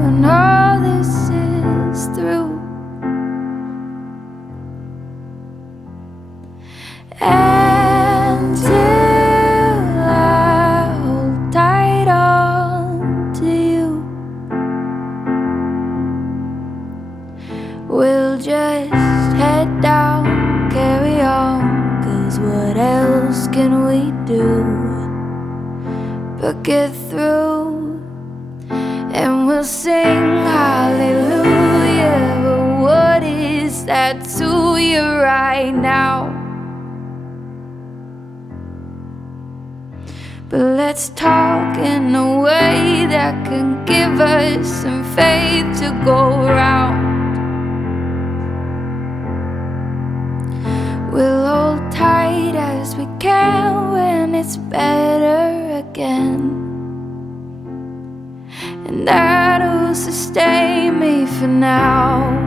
when all this is through. And till I hold tight on to you, we'll just head down, carry on, 'cause what else can we do but get through? And we'll sing hallelujah, but what is that to you right now? But let's talk in a way that can give us some faith to go around. We'll hold tight as we can when it's better again, and that'll sustain me for now.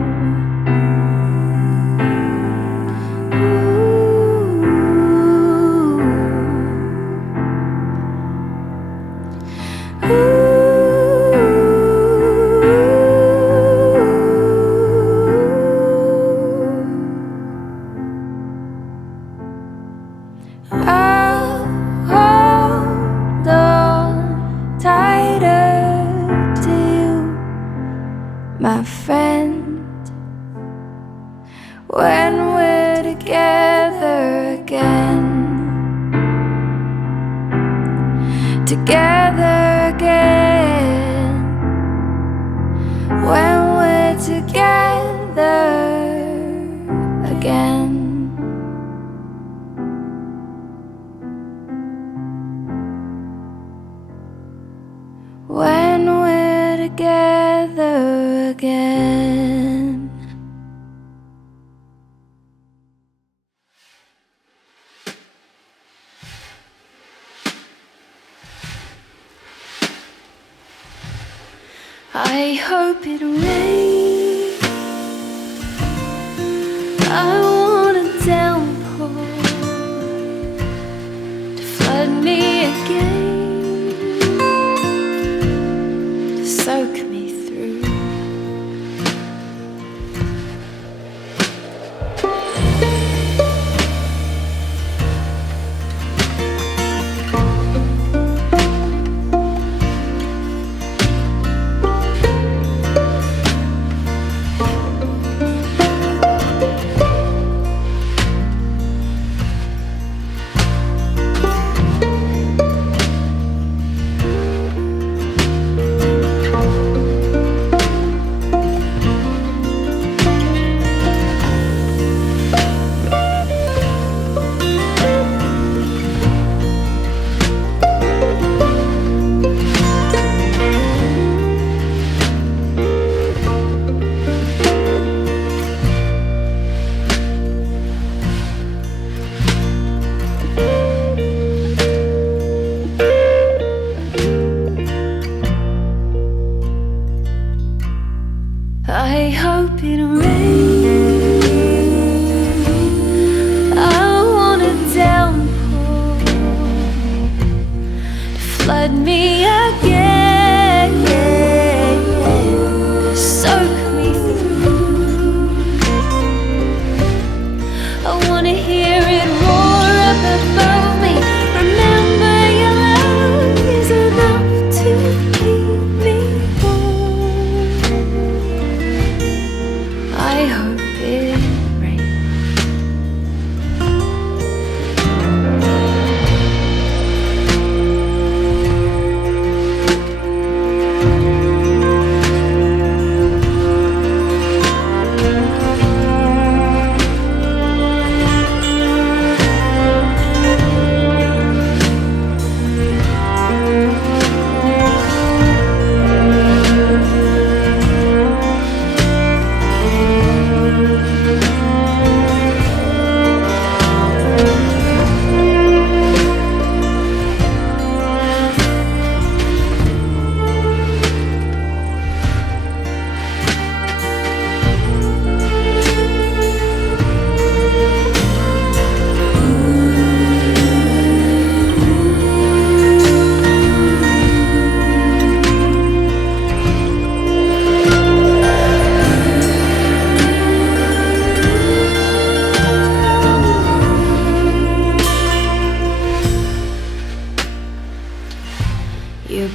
I'll hold on tighter to you, my friend, when we're together again. Together again, when we're together again. When we're together again. I hope it rains. I want a downpour to flood me again, to soak me through.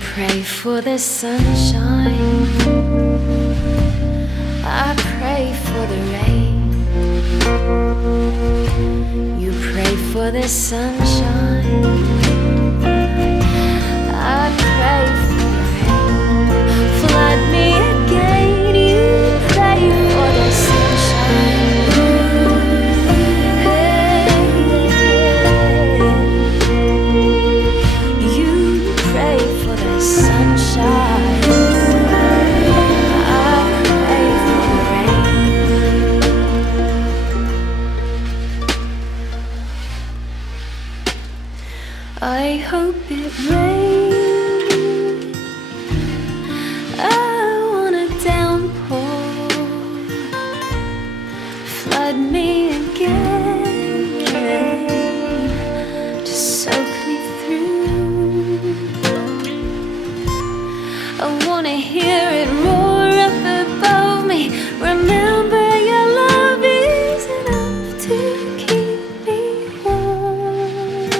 pray for the sunshine, I pray for the rain. You pray for the sunshine, I pray for the rain. Flood me again, you pray for the sunshine. I hope it rains. I want a downpour. Flood me again, just soak me through. I wanna hear it roar up above me. Remember your love is enough to keep me warm.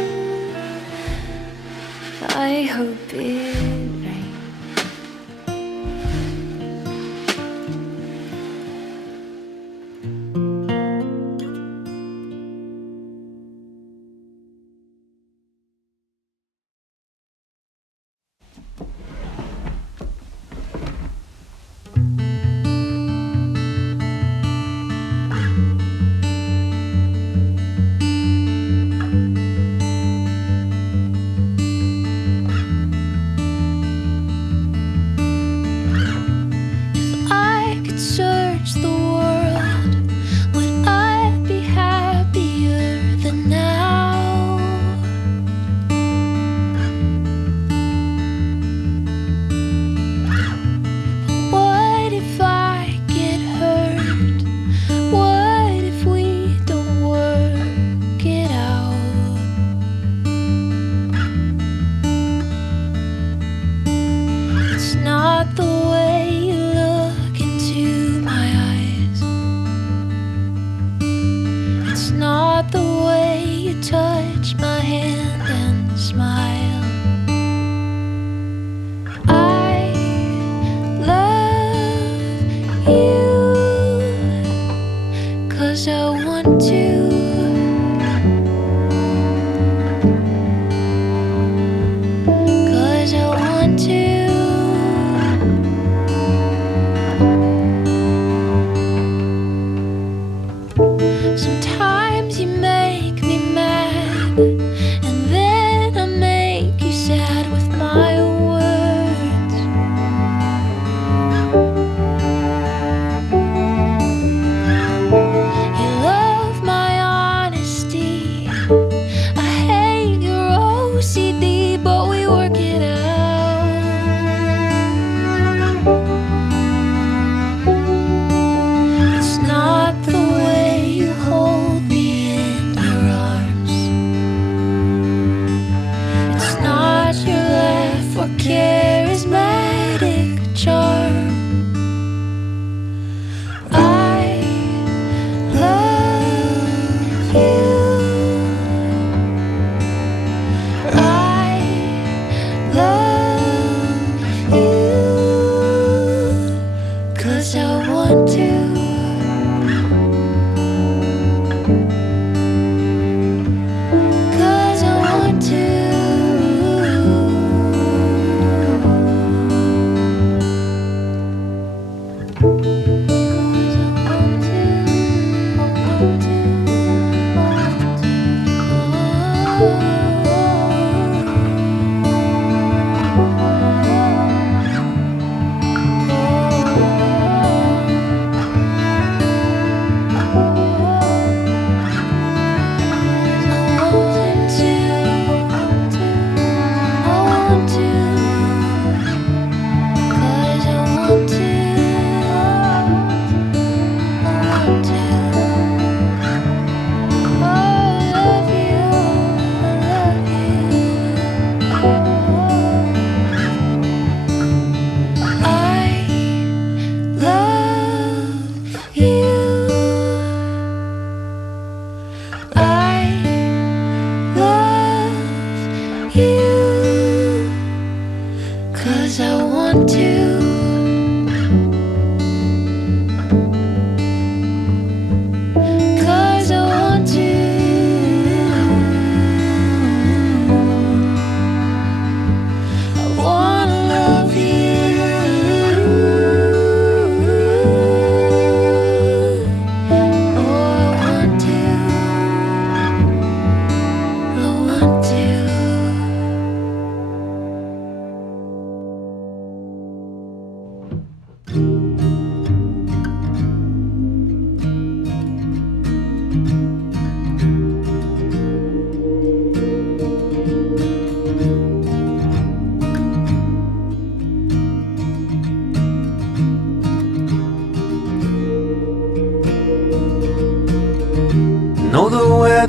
I hope it rains.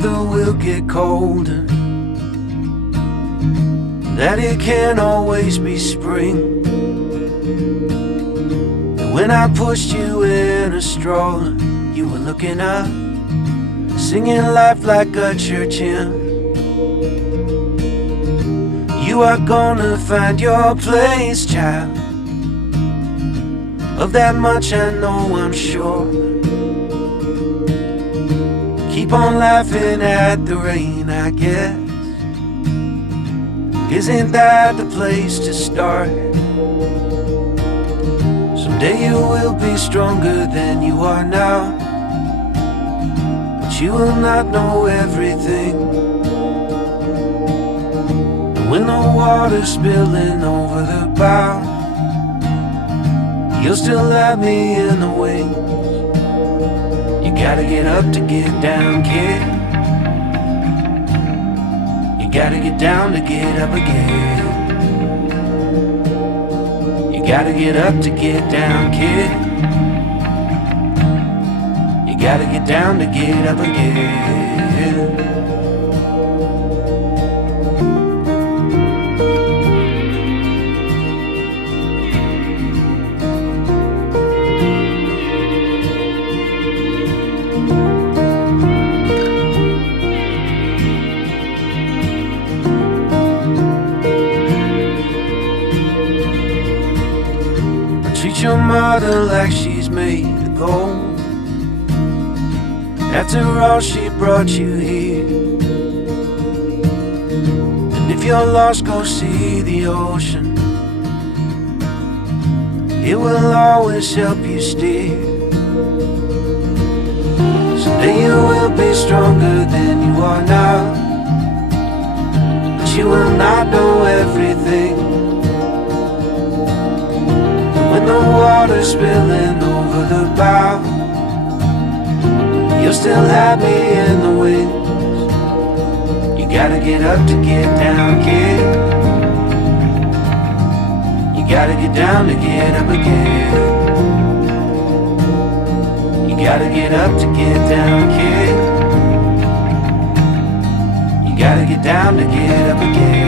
weather will get colder, that it can't always be spring. And when I pushed you in a stroller, you were looking up, singing life like a church hymn. You are gonna find your place, child. Of that much I know, I'm sure. Keep on laughing at the rain, I guess. Isn't that the place to start? Someday you will be stronger than you are now, but you will not know everything. And when the water's spilling over the bow, you'll still have me in the wings. You gotta get up to get down, kid. You gotta get down to get up again. You gotta get up to get down, kid. You gotta get down to get up again. Treat your mother like she's made of gold. After all, she brought you here. And if you're lost, go see the ocean. It will always help you steer. Someday you will be stronger than you are now, but you will not know everything. When the water's spilling over the bow, you'll still have me in the wings. You gotta get up to get down, kid. You gotta get down to get up again. You gotta get up to get down, kid. You gotta get down to get up again.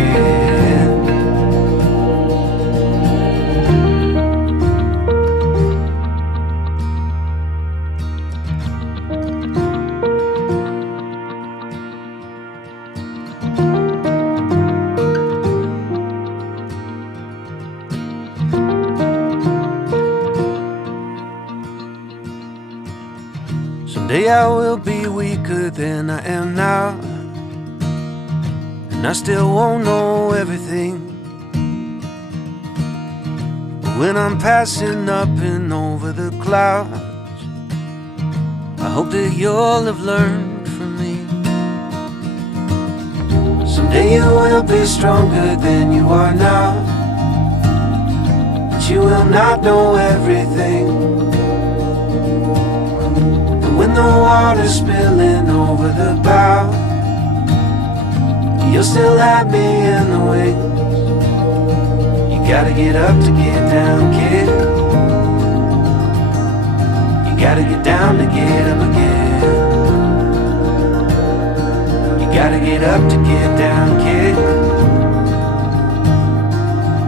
Someday I will be weaker than I am now, and I still won't know everything. But when I'm passing up and over the clouds, I hope that you'll have learned from me. Someday you will be stronger than you are now, but you will not know everything. When the water's spilling over the bow, you'll still have me in the wings. You gotta get up to get down, kid. You gotta get down to get up again. You gotta get up to get down, kid.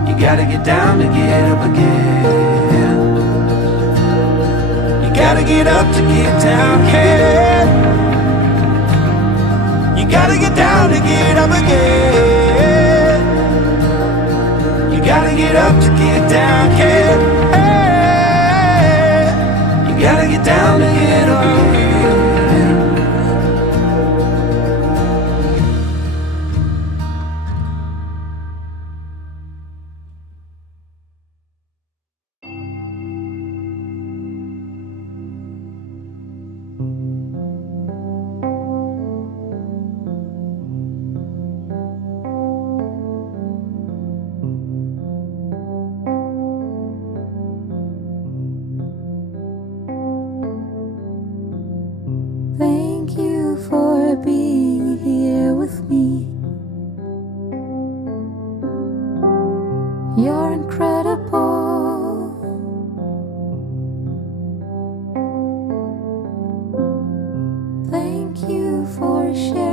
You gotta get down to get up again. You gotta get up to get down, kid. You gotta get down to get up again. You gotta get up to get down, kid. Hey, you gotta get down to get up again. Thank you for being here with me. You're incredible. Thank you for sharing.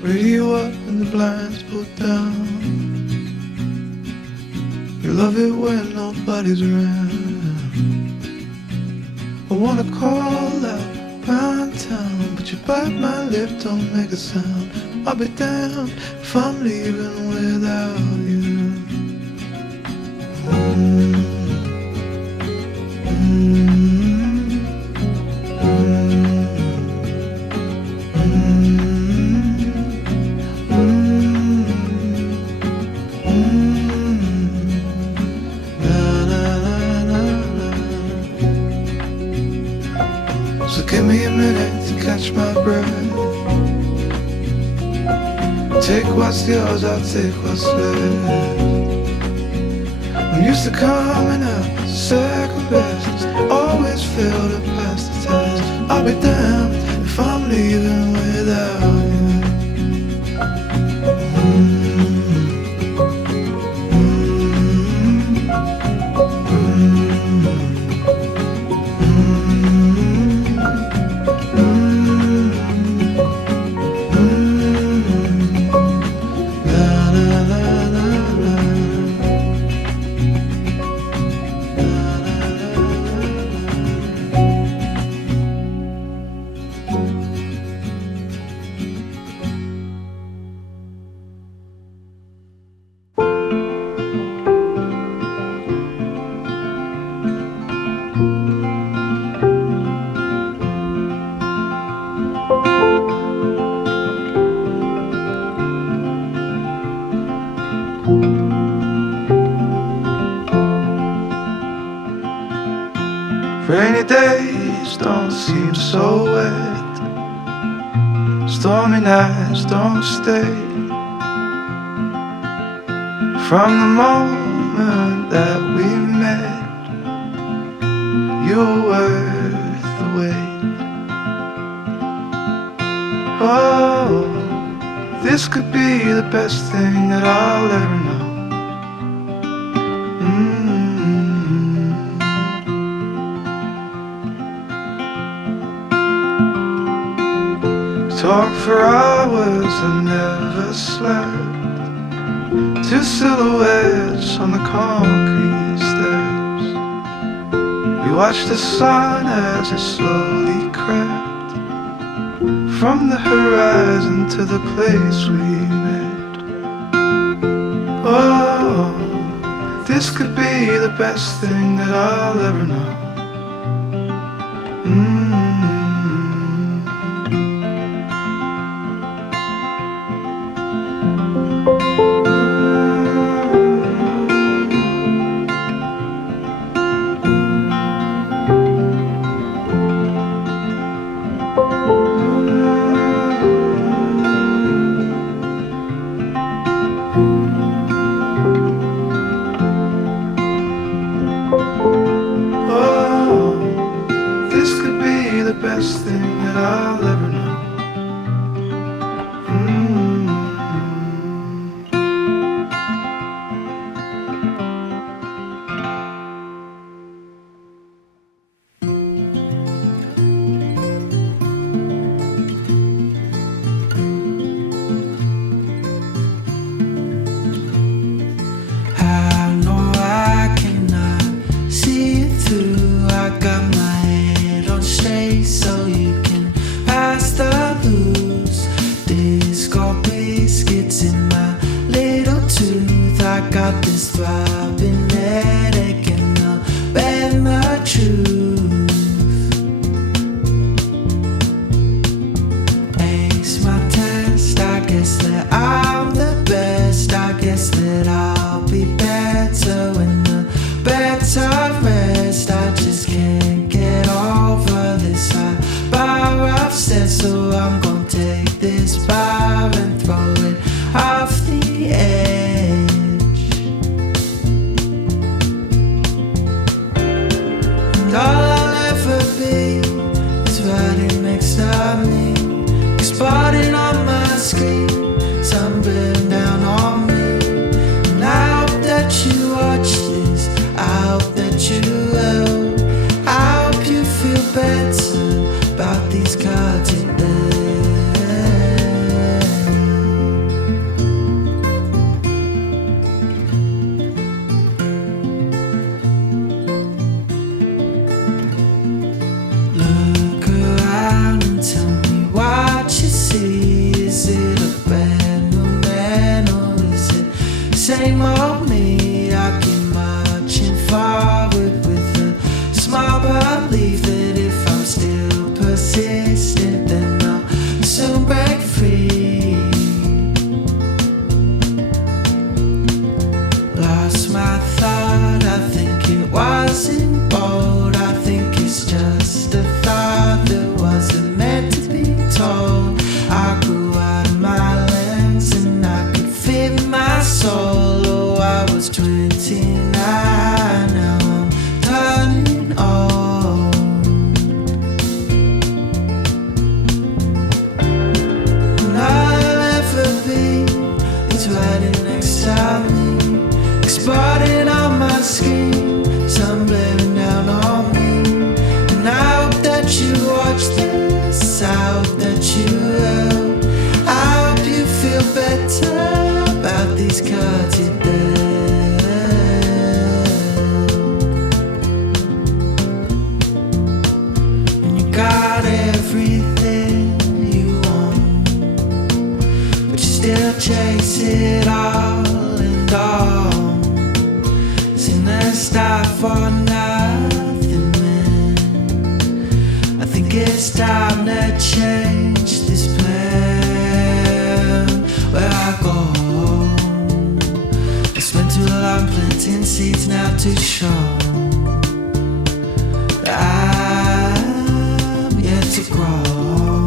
Radio up and the blinds pulled down. You love it when nobody's around. I wanna call out round town, but you bite my lip, don't make a sound. I'll be damned if I'm leaving without you. So give me a minute to catch my breath. Take what's yours, I'll take what's left. I'm used to coming up second best. Always fail to pass the test. I'll be damned if I'm leaving without you. Rainy days don't seem so wet. Stormy nights don't stay. From the moment that we met, you're worth the wait. Oh, this could be the best thing that I'll ever know. Talk for hours and never slept. Two silhouettes on the concrete steps. We watched the sun as it slowly crept from the horizon to the place we met. Oh, this could be the best thing that I'll ever know. The best thing that I'll ever know. I know I cannot see it through. I got my head on straight so you can pass the loose. Disco biscuits in my little tooth. I got this throbbing headache and I'll bet my truth. Ace my test, I guess that I'm the best. I guess that I'll be better when the better rest. I just can't get over this bar upstairs, so I'm gonna take this bar and throw it off the edge. same old me. I keep marching forward with a small belief that if I'm still persistent, then I'll soon break free. Lost my thought, I think it wasn't bold. I think it's just a thought that wasn't meant to be told. I grew out of my lens and I could fit my soul. Oh, I was 29, now I'm turning old. And all I'll ever be is riding next to me, exploding on my screen, sun blaring down on me. And I hope that you watch this, I hope that you will. I hope you feel better about these cards you dealt. And you got everything you want, but you still chase it all and all. Seen that stop for nothing, man. I think it's time to change this plan. Where I go, I spent too long planting seeds now to show that I'm yet to grow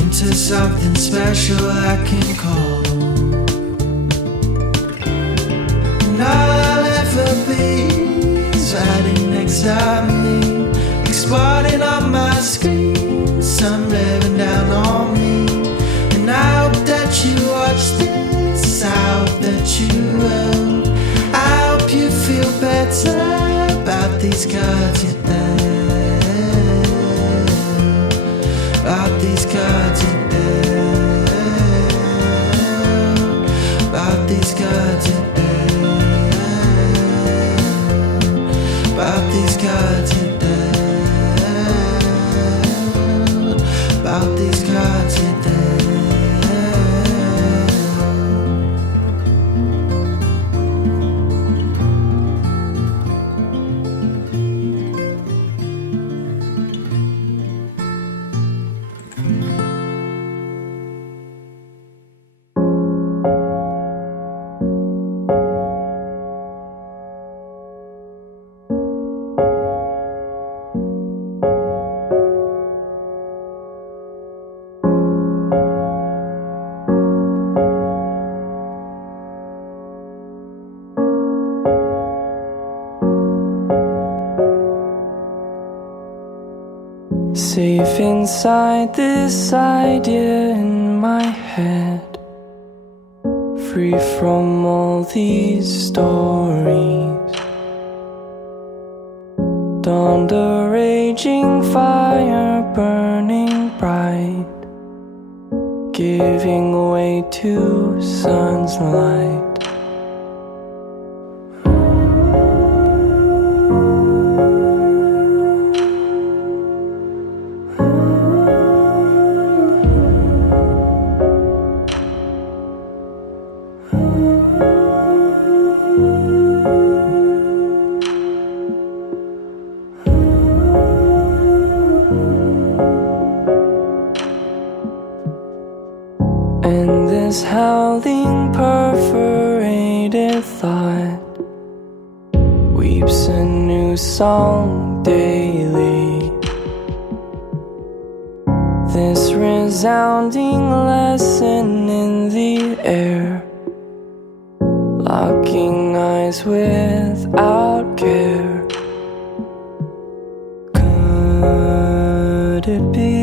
into something special I can call. And all I'll ever be is riding next to me, exploding on my screen, sun blaring down on me. And I hope that you watch this, I hope that you will. I hope you feel better about these cards you dealt, about these cards you dealt, about these cards you dealt, about these cards you dealt, about these cards you dealt. Safe inside this idea in my head, free from all these stories. Dawned a raging fire burning bright, giving way to sun's light. And this howling perforated thought weeps a new song daily. This resounding lesson in the air, locking eyes without care. Could it be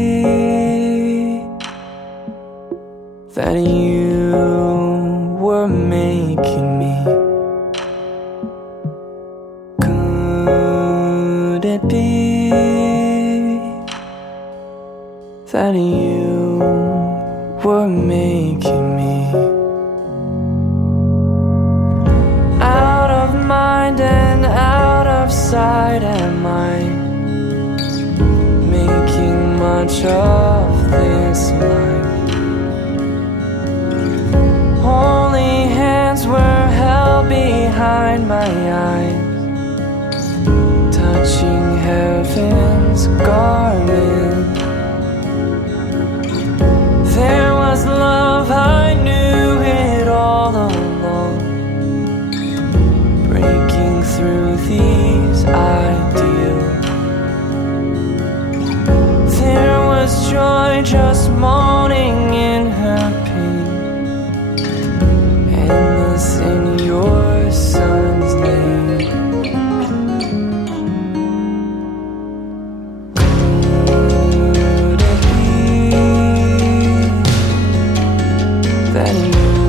that you were making me? Could it be that you were making me? Out of mind and out of sight am I, making much of this life. Holy hands my eyes, touching heaven's garment. There was love, I knew it all along, breaking through these ideals. There was joy just moaning in her pain, endless in your son's name. Could it be that you